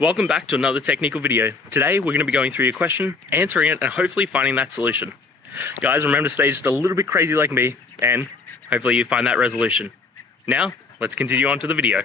Welcome back to another technical video. Today we're going to be going through your question, answering it, and hopefully finding that solution. Guys, remember to stay just a little bit crazy like me, and hopefully you find that resolution. Now, let's continue on to the video.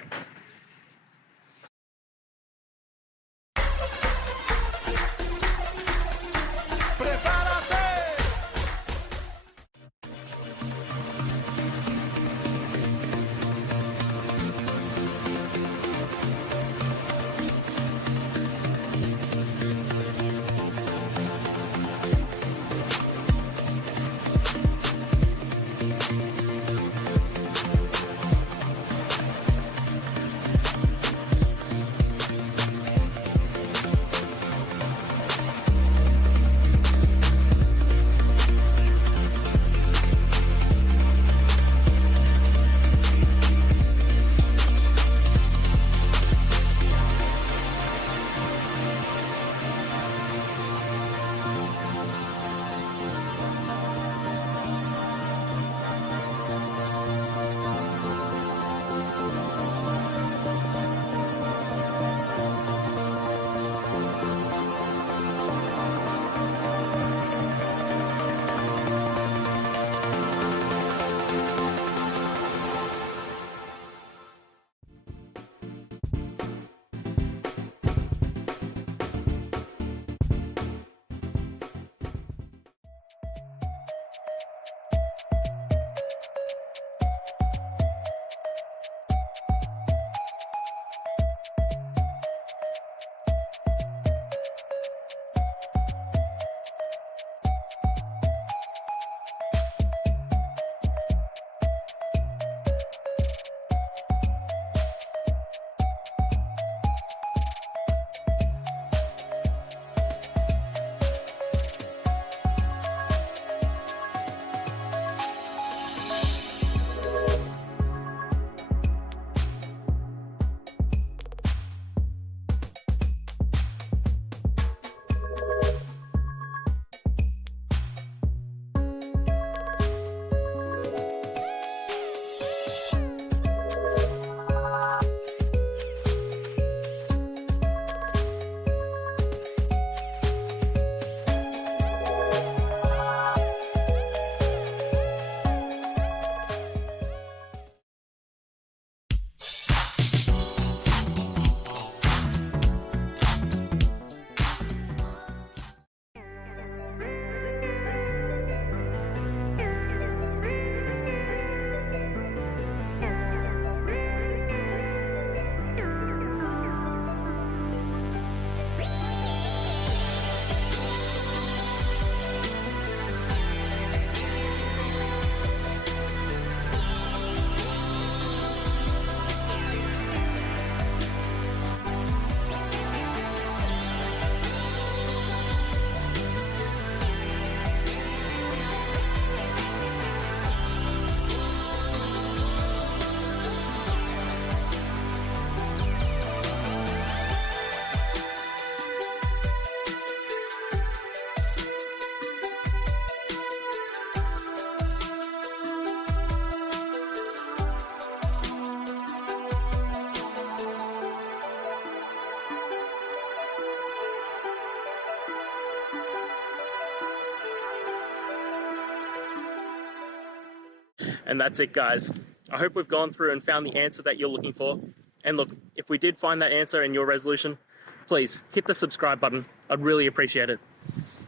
And that's it, guys. I hope we've gone through and found the answer that you're looking for. And look, if we did find that answer in your resolution, please hit the subscribe button. I'd really appreciate it.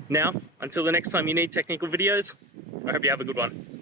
Now, until the next time you need technical videos, I hope you have a good one.